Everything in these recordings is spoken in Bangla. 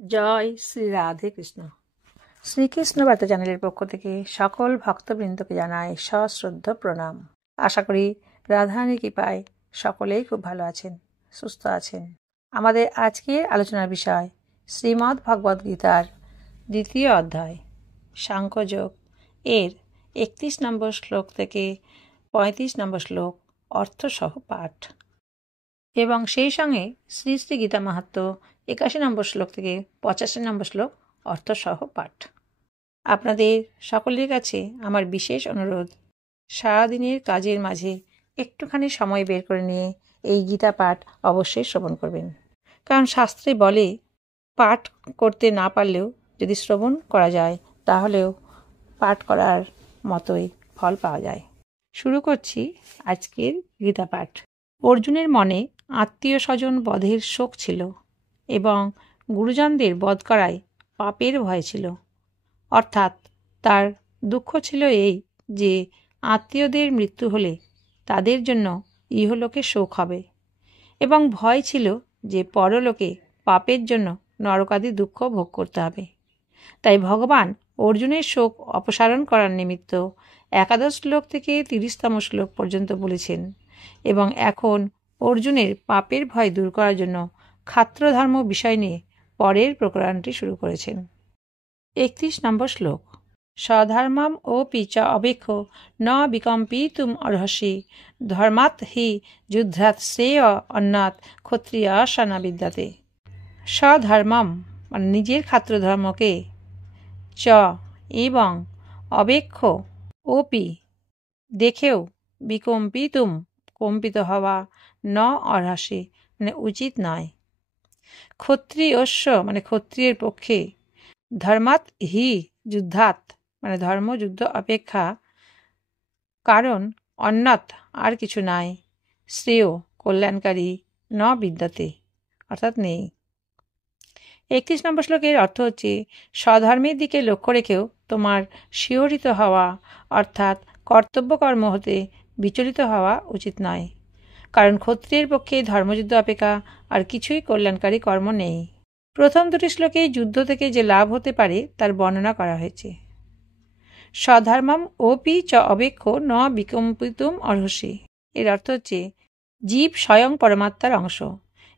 জয় শ্রী রাধে কৃষ্ণ। শ্রীকৃষ্ণ বার্তা চ্যানেলের পক্ষ থেকে সকল ভক্তবৃন্দকে জানাই সশ্রদ্ধ প্রণাম। আশা করি রাধারানীর কৃপায় সকলেই খুব ভালো আছেন, সুস্থ আছেন। আমাদের আজকের আলোচনার বিষয় শ্রীমদ্ ভগবদ গীতার 2য় অধ্যায় সাংখ্যযোগ এর 31 নম্বর শ্লোক থেকে 35 নম্বর শ্লোক অর্থসহ পাঠ এবং সেই সঙ্গে শ্রী শ্রী গীতা মাহাত্ম্য 81 নম্বর শ্লোক থেকে 85 নম্বর শ্লোক অর্থসহ পাঠ। আপনাদের সকলের কাছে আমার বিশেষ অনুরোধ, সারাদিনের কাজের মাঝে একটুখানি সময় বের করে নিয়ে এই গীতা পাঠ অবশ্যই শ্রবণ করবেন। কারণ শাস্ত্রে বলে পাঠ করতে না পারলেও যদি শ্রবণ করা যায় তাহলেও পাঠ করার মতোই ফল পাওয়া যায়। শুরু করছি আজকের গীতা পাঠ। অর্জুনের মনে আত্মীয় স্বজন বধের শোক ছিল এবং গুরুজনদের বধ করায় পাপের ভয় ছিল। অর্থাৎ তার দুঃখ ছিল এই যে আত্মীয়দের মৃত্যু হলে তাদের জন্য ইহলোকে শোক হবে, এবং ভয় ছিল যে পরলোকে পাপের জন্য নরকাদি দুঃখ ভোগ করতে হবে। তাই ভগবান অর্জুনের শোক অপসারণ করার নিমিত্ত 11 শ্লোক থেকে 30তম শ্লোক পর্যন্ত বলেছেন, এবং এখন অর্জুনের পাপের ভয় দূর করার জন্য ক্ষাত্রধর্ম বিষয় নিয়ে পরের প্রকরণটি শুরু করেছেন। 31 নম্বর শ্লোক। স্বধর্মম ওপি চ অবেক্ষ ন বিকম্পিতুম অর্হসি ধর্মাৎ হি যুদ্ধাৎ শ্রেয় অন্নাৎ ক্ষত্রিয়াসা না বিদ্যাতে। স্বধর্মম মানে নিজের ক্ষাত্রধর্মকে, চ এবং অবেক্ষ ওপি দেখেও, বিকম্পিতুম কম্পিত হওয়া, ন অর্হসি মানে উচিত নয়, ক্ষত্রিয়স্য মানে ক্ষত্রিয়ের পক্ষে, ধর্মাৎ হি যুদ্ধাৎ মানে ধর্মযুদ্ধ অপেক্ষা, কারণ অন্যাৎ আর কিছু নাই, শ্রেয় কল্যাণকারী, ন বিদ্যাতে অর্থাৎ নেই। 31 নম্বর শ্লোকের অর্থ হচ্ছে, স্বধর্মের দিকে লক্ষ্য রেখেও তোমার শিহরিত হওয়া অর্থাৎ কর্তব্যকর্ম হতে বিচলিত হওয়া উচিত নয়, কারণ ক্ষত্রিয়ের পক্ষে ধর্মযুদ্ধ অপেক্ষা আর কিছুই কল্যাণকারী কর্ম নেই। প্রথম দুটি শ্লোকে যুদ্ধ থেকে যে লাভ হতে পারে তার বর্ণনা করা হয়েছে। স্বধর্মম ওপি চ অবেক্ষ ন বিকম্পিতুম অর্হসি এর অর্থ হচ্ছে, জীব স্বয়ং পরমাত্মার অংশ।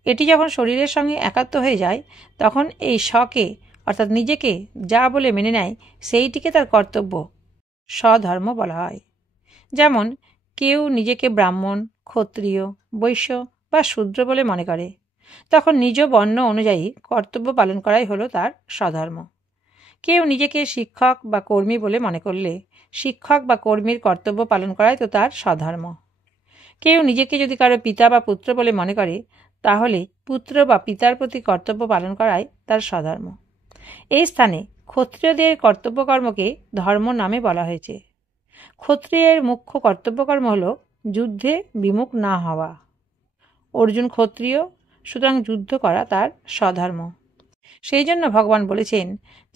এটি যখন শরীরের সঙ্গে একাত্ম হয়ে যায় তখন এই স্বকে অর্থাৎ নিজেকে যা বলে মেনে নেয় সেইটিকে তার কর্তব্য স্বধর্ম বলা হয়। যেমন কেউ নিজেকে ব্রাহ্মণ, ক্ষত্রিয়, বৈশ্য বা শূদ্র বলে মনে করে, তখন নিজ বর্ণ অনুযায়ী কর্তব্য পালন করাই হলো তার স্বধর্ম। কেউ নিজেকে শিক্ষক বা কর্মী বলে মনে করলে শিক্ষক বা কর্মীর কর্তব্য পালন করাই তো তার স্বধর্ম। কেউ নিজেকে যদি কারো পিতা বা পুত্র বলে মনে করে তাহলে পুত্র বা পিতার প্রতি কর্তব্য পালন করাই তার স্বধর্ম। এই স্থানে ক্ষত্রিয়দের কর্তব্যকর্মকে ধর্ম নামে বলা হয়েছে। ক্ষত্রিয়ের মুখ্য কর্তব্যকর্ম হল যুদ্ধে বিমুখ না হওয়া। অর্জুন ক্ষত্রিয়, সুতরাং যুদ্ধ করা তার স্বধর্ম। সেই জন্য ভগবান বলেছেন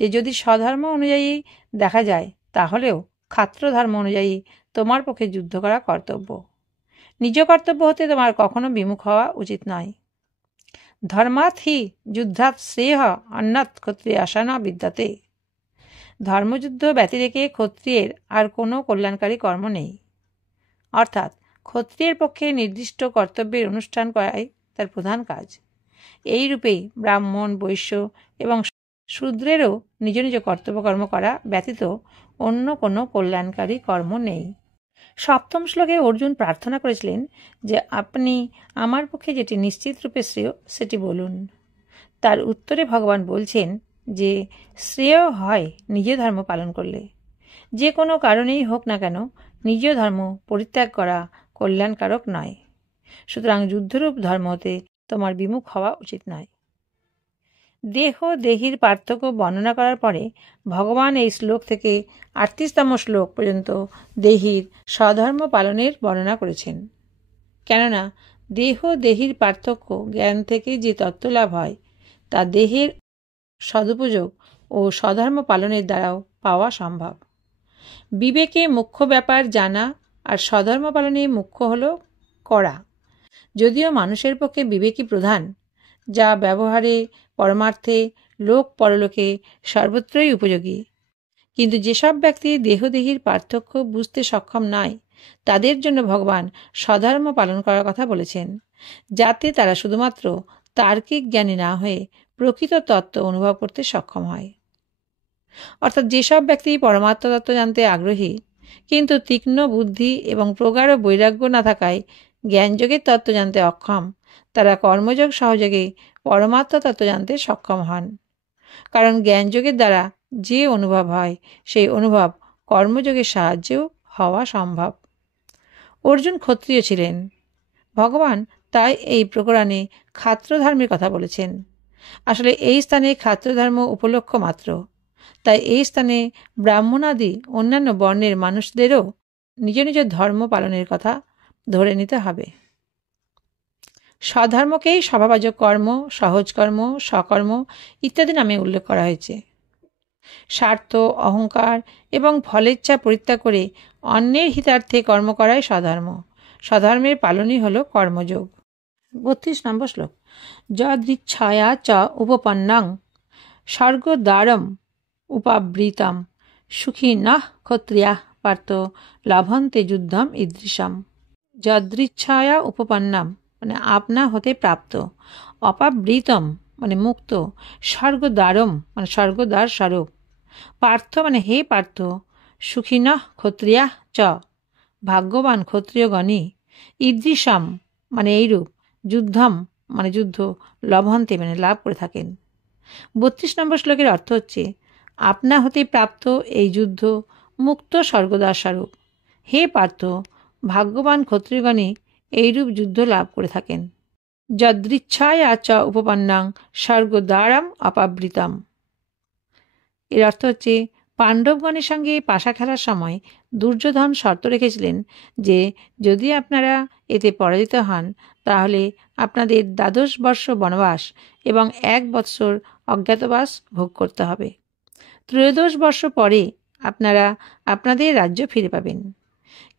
যে যদি স্বধর্ম অনুযায়ী দেখা যায় তাহলেও ক্ষাত্রধর্ম অনুযায়ী তোমার পক্ষে যুদ্ধ করা কর্তব্য। নিজ কর্তব্য হতে তোমার কখনো বিমুখ হওয়া উচিত নয়। ধর্মাৎ হি যুদ্ধাৎ শ্রেয় অন্নাৎ ক্ষত্রিয়াসা না বিদ্যাতে। ধর্মযুদ্ধ ব্যতি রেখে ক্ষত্রিয়ের আর কোনো কল্যাণকারী কর্ম নেই। অর্থাৎ ক্ষত্রিয়ের পক্ষে নির্দিষ্ট কর্তব্যের অনুষ্ঠান করাই তার প্রধান কাজ। এই রূপেই ব্রাহ্মণ, বৈশ্য এবং শূদ্রেরও নিজ নিজ কর্তব্যকর্ম করা ব্যতীত অন্য কোনো কল্যাণকারী কর্ম নেই। 7ম শ্লোকে অর্জুন প্রার্থনা করেছিলেন যে আপনি আমার পক্ষে যেটি নিশ্চিত রূপে শ্রেয় সেটি বলুন। তার উত্তরে ভগবান বলছেন যে শ্রেয় হয় নিজ ধর্ম পালন করলে। যে কোনো কারণেই হোক না কেন নিজ ধর্ম পরিত্যাগ করা কল্যাণকারক নয়। সুতরাং যুদ্ধরূপ ধর্ম হতে তোমার বিমুখ হওয়া উচিত নয়। দেহ দেহির পার্থক্য বর্ণনা করার পরে ভগবান এই শ্লোক থেকে 38তম শ্লোক পর্যন্ত দেহির স্বধর্ম পালনের বর্ণনা করেছেন। কেননা দেহ দেহির পার্থক্য জ্ঞান থেকে যে তত্ত্ব লাভ হয় তা দেহের সদুপযোগ ও স্বধর্ম পালনের দ্বারাও পাওয়া সম্ভব। বিবেকে মুখ্য ব্যাপার জানা আর স্বধর্ম পালনে মুখ্য হল করা। যদিও মানুষের পক্ষে বিবেকই প্রধান, যা ব্যবহারে পরমার্থে লোক পরলোকে সর্বত্রই উপযোগী। কিন্তু যেসব ব্যক্তি দেহদেহীর পার্থক্য বুঝতে সক্ষম নয়, তাদের জন্য ভগবান স্বধর্ম পালন করার কথা বলেছেন, যাতে তারা শুধুমাত্র তার্কিক জ্ঞানী না হয়ে প্রকৃত তত্ত্ব অনুভব করতে সক্ষম হয়। অর্থাৎ যেসব ব্যক্তি পরমাত্ম তত্ত্ব জানতে আগ্রহী কিন্তু তীক্ষ্ণ বুদ্ধি এবং প্রগাঢ় বৈরাগ্য না থাকায় জ্ঞানযোগের তত্ত্ব জানতে অক্ষম, তারা কর্মযোগ সহযোগে পরমাত্ম তত্ত্ব জানতে সক্ষম হন। কারণ জ্ঞানযোগের দ্বারা যে অনুভব হয় সেই অনুভব কর্মযোগের সাহায্যেও হওয়া সম্ভব। অর্জুন ক্ষত্রিয় ছিলেন। ভগবান তাই এই প্রকরণে ক্ষাত্রধর্মের কথা বলেছেন। আসলে এই স্থানে ক্ষাত্রধর্ম উপলক্ষ মাত্র। তাই এই স্থানে ব্রাহ্মণাদি অন্যান্য বর্ণের মানুষদেরও নিজ নিজ ধর্ম পালনের কথা ধরে নিতে হবে। স্বধর্মকেই স্বভাবজ কর্ম, সহজ কর্ম, সকর্ম ইত্যাদি নামে উল্লেখ করা হয়েছে। স্বার্থ, অহংকার এবং ফলেচ্ছা পরিত্যাগ করে অন্যের হিতার্থে কর্ম করাই স্বধর্ম। স্বধর্মের পালনই হল কর্মযোগ। 32 নম্বর শ্লোক। যদৃচ্ছায়া চ উপপন্নাং স্বর্গদ্বারম উপাবৃতম সুখিনঃ ক্ষত্রিয়াঃ পার্থ লভন্তে যুদ্ধম ঈদৃশম। যদৃচ্ছায়া উপপন্নাম মানে আপনা হতে প্রাপ্ত, অপাবৃতম মানে মুক্ত, স্বর্গদ্বারম মানে স্বর্গদ্বার স্বরূপ, পার্থ মানে হে পার্থ, সুখিনঃ ক্ষত্রিয়াঃ চ ভাগ্যবান ক্ষত্রিয়গণই, ঈদৃশম মানে এইরূপ, যুদ্ধম মানে যুদ্ধ, লভন্তে মানে লাভ করে থাকেন। 32 নম্বর শ্লোকের অর্থ হচ্ছে, আপনা হতে প্রাপ্ত এই যুদ্ধ মুক্ত স্বর্গদ্বার স্বরূপ। হে পার্থ, ভাগ্যবান ক্ষত্রিয়গণই এইরূপ যুদ্ধ লাভ করে থাকেন। যদৃচ্ছায়া চ উপপন্নাং স্বর্গদ্বারম অপাবৃতম। এর অর্থ হচ্ছে, পাণ্ডবগণের সঙ্গে পাশা খেলার সময় দুর্যোধন শর্ত রেখেছিলেন যে যদি আপনারা এতে পরাজিত হন তাহলে আপনাদের 12 বর্ষ বনবাস এবং 1 বৎসর অজ্ঞাতবাস ভোগ করতে হবে। 13 বর্ষ পরে আপনারা আপনাদের রাজ্য ফিরে পাবেন।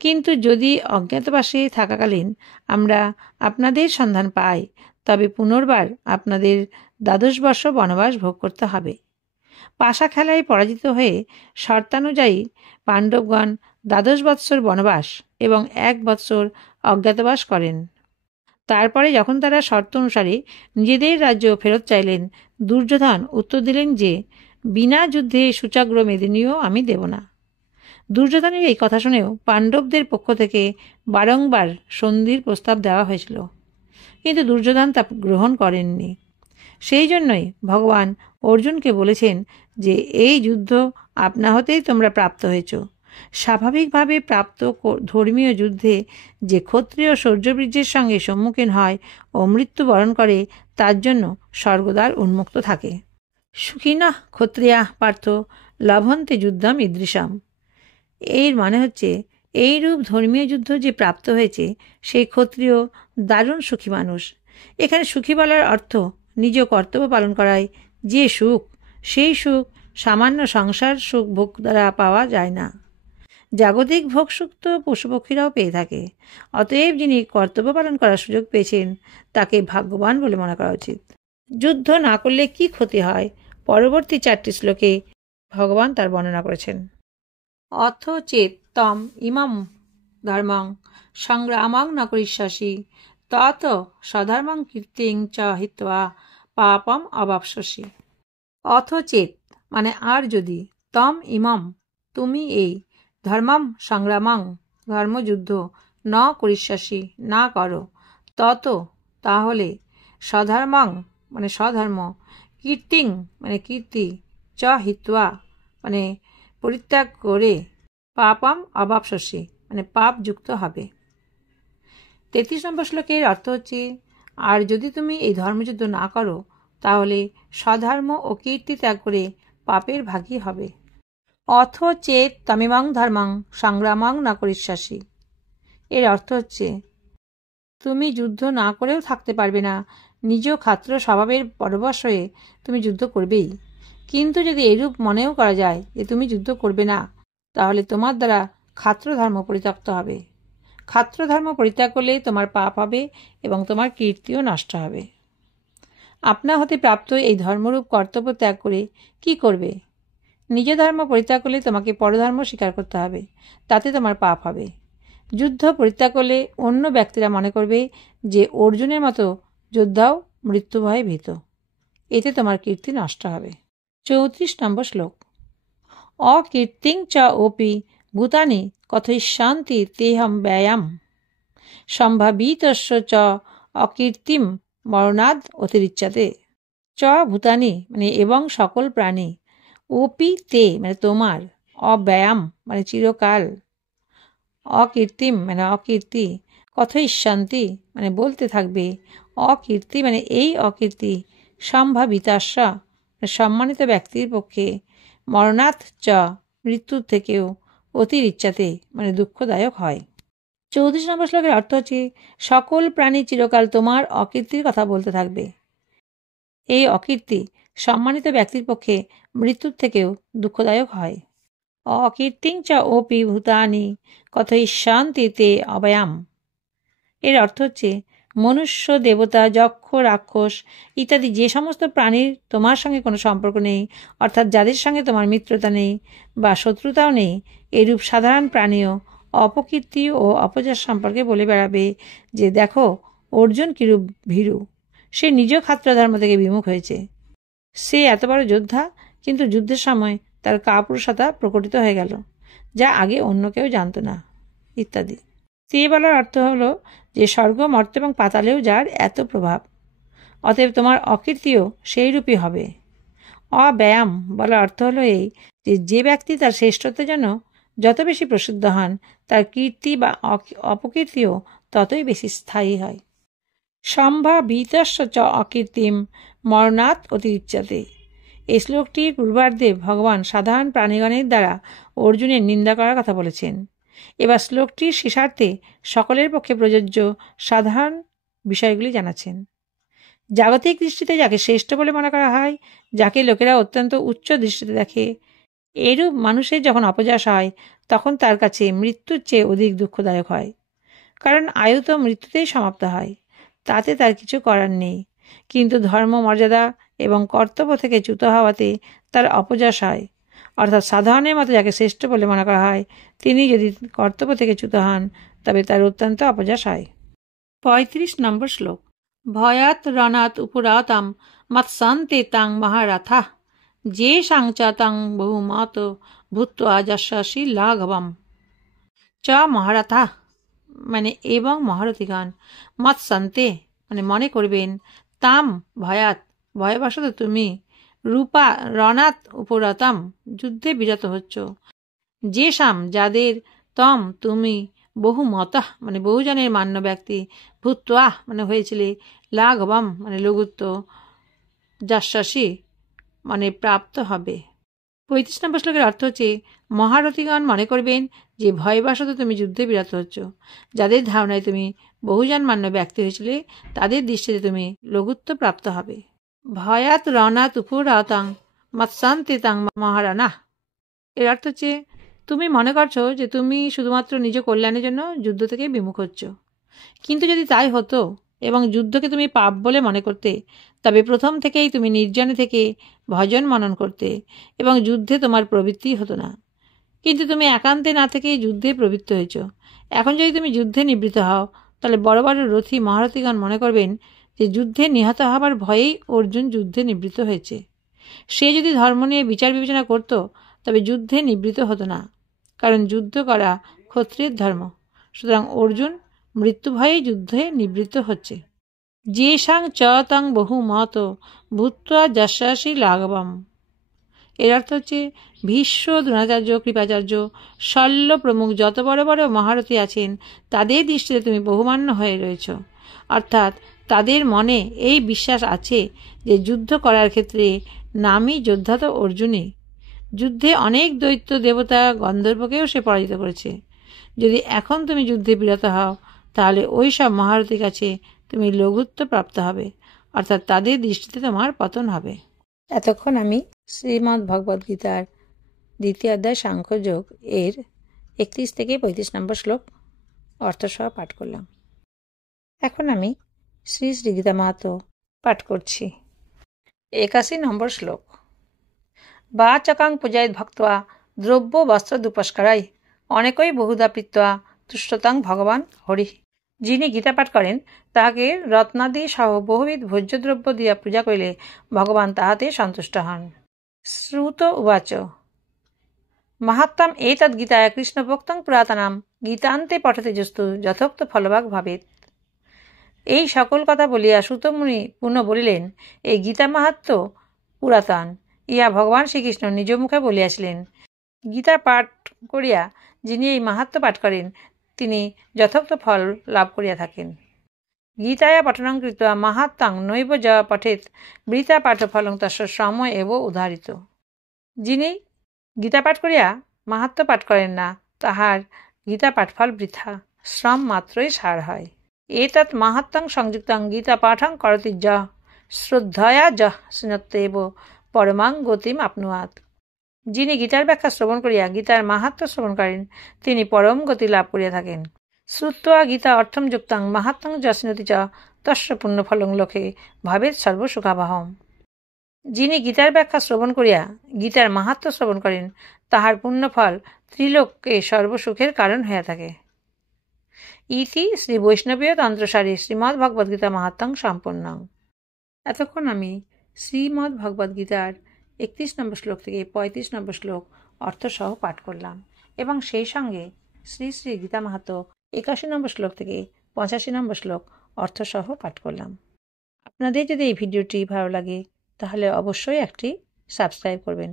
কিন্তু যদি অজ্ঞাতবাসে থাকাকালীন আমরা আপনাদের সন্ধান পাই তবে পুনর্বার আপনাদের 12 বর্ষ বনবাস ভোগ করতে হবে। পাশা খেলায় পরাজিত হয়ে শর্তানুযায়ী পাণ্ডবগণ 12 বৎসর বনবাস এবং 1 বৎসর অজ্ঞাতবাস করেন। তারপরে যখন তারা শর্ত অনুসারে নিজেদের রাজ্য ফেরত চাইলেন, দুর্যোধন উত্তর দিলেন যে বিনা যুদ্ধে সূচাগ্র মেদিনীও আমি দেব না। দুর্যোধনের এই কথা শুনেও পাণ্ডবদের পক্ষ থেকে বারংবার সন্ধির প্রস্তাব দেওয়া হয়েছিল, কিন্তু দুর্যোধন তা গ্রহণ করেননি। সেই জন্যই ভগবান অর্জুনকে বলেছেন যে এই যুদ্ধ আপনা হতেই তোমরা প্রাপ্ত হয়েছ। স্বাভাবিকভাবে প্রাপ্ত ধর্মীয় যুদ্ধে যে ক্ষত্রিয় শৌর্যবীর্যের সঙ্গে সম্মুখীন হয় ও মৃত্যুবরণ করে তার জন্য স্বর্গদ্বার উন্মুক্ত থাকে। সুখিনঃ ক্ষত্রিয়াঃ পার্থ লভন্তে যুদ্ধম ঈদৃশম। এর মানে হচ্ছে, এইরূপ ধর্মীয় যুদ্ধ যে প্রাপ্ত হয়েছে সেই ক্ষত্রিয় দারুণ সুখী মানুষ। এখানে সুখী বলার অর্থ নিজ কর্তব্য পালন করায় যে সুখ, সেই সুখ সামান্য সংসার সুখ ভোগ দ্বারা পাওয়া যায় না। জাগতিক ভোগ সুখ তো পশুপক্ষীরাও পেয়ে থাকে। অতএব যিনি কর্তব্য পালন করার সুযোগ পেয়েছেন তাকে ভাগ্যবান বলে মনে করা উচিত। যুদ্ধ না করলে কি ক্ষতি হয় পরবর্তী 4টি শ্লোকে ভগবান তার বর্ণনা করেছেন। অথ চেত তম ইমাম ধর্মং সংগ্রামং ন করিষ্যাসি তত স্বধর্মং কীর্তিং চ হিত্বা পাপম অবাপ্স্যসি। অথ চেত মানে আর যদি, তম ইমাম তুমি এই, ধর্মম সংগ্রামং ধর্মযুদ্ধ, ন করিষ্যাসি না করো, তত তাহলে, স্বধর্মং মানে স্বধর্ম, কীর্তিং মানে কীর্তি, চ হিত্বা মানে পরিত্যাগ করে, পাপম অবাপ্স্যসি মানে পাপ যুক্ত হবে। 33 নম্বর শ্লোকের অর্থ হচ্ছে, আর যদি তুমি এই ধর্মযুদ্ধ না করো তাহলে স্বধর্ম ও কীর্তি ত্যাগ করে পাপের ভাগী হবে। অথ চেত তমিমং ধর্মং সংগ্রামং না করিষ্যাসি। এর অর্থ হচ্ছে, তুমি যুদ্ধ না করেও থাকতে পারবে না, নিজ ক্ষাত্র স্বভাবের পরবশ হয়ে তুমি যুদ্ধ করবেই। কিন্তু যদি এরূপ মনেও করা যায় যে তুমি যুদ্ধ করবে না, তাহলে তোমার দ্বারা ক্ষাত্রধর্ম পরিত্যক্ত হবে। ক্ষাত্রধর্ম পরিত্যাগ করলে তোমার পাপ হবে এবং তোমার কীর্তিও নষ্ট হবে। আপনা হতে প্রাপ্ত এই ধর্মরূপ কর্তব্য ত্যাগ করে কি করবে? নিজ ধর্ম পরিত্যাগ করলে তোমাকে পরধর্ম স্বীকার করতে হবে, তাতে তোমার পাপ হবে। যুদ্ধ পরিত্যাগ করলে অন্য ব্যক্তিরা মনে করবে যে অর্জুনের মতো যোদ্ধাও মৃত্যু ভয়ে ভীত, এতে তোমার কীর্তি নষ্ট হবে। 34 নম্বর শ্লোক। অকীর্তিং চ ওপি ভূতানি কথয়িষ্যন্তি তেহম ব্যয়াম সম্ভাবিতস্য চ অকীর্তিম মরণাদ অতিরিচ্যতে। চ ভূতানি মানে এবং সকল প্রাণী, ওপি তে মানে তোমার, অব্যায়াম মানে চিরকাল, অকীর্তিম মানে অকীর্তি, কথয়িষ্যন্তি মানে বলতে থাকবে, অকীর্তি মানে এই অকীর্তি, সম্ভাবিতাস্য মানে সম্মানিত ব্যক্তির পক্ষে, মরণাৎ চ মৃত্যুর থেকেও, অতিরিচ্যাতে মানে দুঃখদায়ক হয়। 34 নম্বর শ্লোকের অর্থ হচ্ছে সকল প্রাণী চিরকাল তোমার অকীর্তির কথা বলতে থাকবে। এই অকীর্তি সম্মানিত ব্যক্তির পক্ষে মৃত্যুর থেকেও দুঃখদায়ক হয়। অকীর্তিং চ ওপি ভূতানি কথয়িষ্যন্তি তে অব্যয়াম। এর অর্থ হচ্ছে মনুষ্য, দেবতা, যক্ষ, রাক্ষস ইত্যাদি যে সমস্ত প্রাণীর তোমার সঙ্গে কোনো সম্পর্ক নেই, অর্থাৎ যাদের সঙ্গে তোমার মিত্রতা নেই বা শত্রুতাও নেই, এরূপ সাধারণ প্রাণীও অপকীর্তি ও অপযশ সম্পর্কে বলে বেড়াবে যে দেখো অর্জুন কিরূপ ভীরু, সে নিজ ক্ষাত্রধর্ম থেকে বিমুখ হয়েছে, সে এত বড় যোদ্ধা কিন্তু যুদ্ধের সময় তার কাপুরুষতা প্রকটিত হয়ে গেল, যা আগে অন্য কেউ জানত না, ইত্যাদি। তে বলার অর্থ হলো যে স্বর্গ, মর্ত এবং পাতালেও যার এত প্রভাব, অতএব তোমার অকীর্তিও সেই রূপই হবে। অব্যায়াম বলার অর্থ হলো এই যে ব্যক্তি তার শ্রেষ্ঠত্বের জন্য যত বেশি প্রসিদ্ধ হন, তার কীর্তি বা অপকীর্তিও ততই বেশি স্থায়ী হয়। সম্ভাবিতস্য চ অকীর্তিম মরণাৎ অতিরিচ্যতে। এই শ্লোকটির পূর্বার্ধে ভগবান সাধারণ প্রাণীগণের দ্বারা অর্জুনের নিন্দা করার কথা বলেছেন। এবার শ্লোকটির শেষার্থে সকলের পক্ষে প্রযোজ্য সাধারণ বিষয়গুলি জানাচ্ছেন। জাগতিক দৃষ্টিতে যাকে শ্রেষ্ঠ বলে মনে করা হয়, যাকে লোকেরা অত্যন্ত উচ্চ দৃষ্টিতে দেখে, এরূপ মানুষের যখন অপযশ হয় তখন তার কাছে মৃত্যুর চেয়ে অধিক দুঃখদায়ক হয়, কারণ আয়ু তো মৃত্যুতেই সমাপ্ত হয়, তাতে তার কিছু করার নেই। কিন্তু ধর্ম, মর্যাদা এবং কর্তব্য থেকে চ্যুত হওয়াতে তার অপযশ হয়, অর্থাৎ সাধারণের মতো যাকে শ্রেষ্ঠ বলে মনে করা হয় তিনি যদি কর্তব্য থেকে চ্যুত হন তবে তার অত্যন্ত অপযশ হয়। 35 নম্বর শ্লোক। ভয়াত রণাত উপরাতাম মৎসন্তে তাং মহারথা যে সাংচা তাং বহুমত ভূত্বা যশস্বী লাঘবম। চ মহারথা মানে এবং মহারথীগণ, মৎসন্তে মানে মনে করবেন, তাম ভয়াত ভয়বশত তুমি, রূপা রণাত উপরতম যুদ্ধে বিরত হচ্ছ, যে সাম যাদের, তম তুমি, বহু মতঃ মানে বহুজনের মান্য ব্যক্তি, ভূত্বা মানে হয়েছিলে, লাঘবম মানে লঘুত্ব, যশস্বী মানে প্রাপ্ত হবে। 35 নম্বর শ্লোকের অর্থ হচ্ছে মহারথীগণ মনে করবেন যে ভয়বশত তুমি যুদ্ধে বিরত হচ্ছ, যাদের ধারণায় তুমি বহুজন মান্য ব্যক্তি হয়েছিলে তাদের দৃষ্টিতে তুমি লঘুত্ব প্রাপ্ত হবে। ভয়াত রণাত উপরাতাং মৎসন্তে তাং মহারানা। এর অর্থ হচ্ছে তুমি মনে করছো যে তুমি শুধুমাত্র নিজ কল্যাণের জন্য যুদ্ধ থেকে বিমুখ হচ্ছ, কিন্তু যদি তাই হতো এবং যুদ্ধকে তুমি পাপ বলে মনে করতে, তবে প্রথম থেকেই তুমি নির্জনে থেকে ভজন মনন করতে এবং যুদ্ধে তোমার প্রবৃত্তি হতো না। কিন্তু তুমি একান্তে না থেকেই যুদ্ধে প্রবৃত্ত হয়েছ। এখন যদি তুমি যুদ্ধে নিবৃত্ত হও তাহলে বড় বড় রথী মহারথীগণ মনে করবেন যে যুদ্ধে নিহত হবার ভয়েই অর্জুন যুদ্ধে নিবৃত্ত হয়েছে। সে যদি ধর্ম নিয়ে বিচার বিবেচনা করত তবে যুদ্ধে নিবৃত্ত হতো না, কারণ যুদ্ধ করা ক্ষত্রিয়ের ধর্ম। সুতরাং অর্জুন মৃত্যু ভয়েই যুদ্ধে নিবৃত্ত হচ্ছে। যে সাং চ তাং বহু মত ভূত্বা যশস্বী লাঘবম। এর অর্থ হচ্ছে ভীষ্ম, দ্রোণাচার্য, কৃপাচার্য, শল্য প্রমুখ যত বড় বড় মহারথী আছেন তাদের দৃষ্টিতে তুমি বহুমান্য হয়ে রয়েছ, অর্থাৎ তাদের মনে এই বিশ্বাস আছে যে যুদ্ধ করার ক্ষেত্রে নামী যোদ্ধা তো অর্জুনই। যুদ্ধে অনেক দৈত্য, দেবতা, গন্ধর্বকেও সে পরাজিত করেছে। যদি এখন তুমি যুদ্ধে বিরত হও তাহলে ওই সব মহারথীর কাছে তুমি লঘুত্ব প্রাপ্ত হবে, অর্থাৎ তাদের দৃষ্টিতে তোমার পতন হবে। এতক্ষণ আমি শ্রীমদ্ ভগবদ গীতার 2য় অধ্যায় সাংখ্যযোগ এর 31 থেকে 35 নম্বর শ্লোক অর্থসহ পাঠ করলাম। এখন আমি শ্রী শ্রী গীতা মাহাত্ম্য পাঠ করছি। 81 নম্বর শ্লোক। বাচকাং পূজায় ভক্তা দ্রব্য বস্ত্র দুপস্করাই অনেকই বহুধা প্রীত্বা তুষ্টতাং ভগবান হরি। যিনি গীতা পাঠ করেন তাহাকে রত্নাদি সহ বহুবিধ ভোজ্যদ্রব্য দিয়া পূজা করিলে ভগবান তাহাতে সন্তুষ্ট হন। শ্রুত উবাচ মাহাত্ম্যম এতদ্ গীতায় কৃষ্ণভোক্তং পুরাতনাম গীতান্তে পঠতে যস্তু যথোক্ত ফলভাগ ভাবেত। এই সকল কথা বলিয়া সুতমুনি পুনঃ বলিলেন, এই গীতা মাহাত্ম্য পুরাতন, ইহা ভগবান শ্রীকৃষ্ণ নিজ মুখে বলিয়াছিলেন। গীতা পাঠ করিয়া যিনি এই মাহাত্ম্য পাঠ করেন তিনি যথোক্ত ফল লাভ করিয়া থাকেন। গীতায়া পঠনং কৃত্বা মাহাত্ম্যং নৈব য পঠেত বৃথা পাঠফলং তস্য শ্রম এব উদাহৃত। যিনি গীতা পাঠ করিয়া মাহাত্ম্য পাঠ করেন না তাহার গীতা পাঠফল বৃথা, শ্রম মাত্রই সার হয়। এতৎ মাহাত্ম্যং সংযুক্তং গীতা পাঠং করতি য শ্রদ্ধয়া যঃ শৃণুত্যেব পরমাং গতিম আপনুয়াত। যিনি গীতার ব্যাখ্যা শ্রবণ করিয়া গীতার মাহাত্ম্য শ্রবণ করেন তিনি পরম গতি লাভ করিয়া থাকেন। শ্রুত্বা গীতা অর্থম যুক্তং মাহাত্ম্যং যশ্নতি চ তস্য পুণ্যফলং লোকে ভাবেত সর্বসুখাবহম। যিনি গীতার ব্যাখ্যা শ্রবণ করিয়া গীতার মাহাত্ম্য শ্রবণ করেন তাহার পুণ্যফল ত্রিলোককে সর্বসুখের কারণ হইয়া থাকে। ইতি শ্রী বৈষ্ণবীয় তন্ত্রসারী শ্রীমদ্ ভগবদ্গীতা মাহাত্ম্যং সম্পূর্ণং। এতক্ষণ আমি শ্রীমদ্ ভগবদ্গীতার 31 নম্বর শ্লোক থেকে 35 নম্বর শ্লোক অর্থসহ পাঠ করলাম এবং সেই সঙ্গে শ্রী শ্রী গীতা মাহাত্ম্য 81 নম্বর শ্লোক থেকে 85 নম্বর শ্লোক অর্থসহ পাঠ করলাম। আপনাদের যদি এই ভিডিওটি ভালো লাগে তাহলে অবশ্যই একটি সাবস্ক্রাইব করবেন।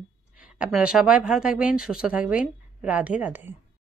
আপনারা সবাই ভালো থাকবেন, সুস্থ থাকবেন। রাধে রাধে।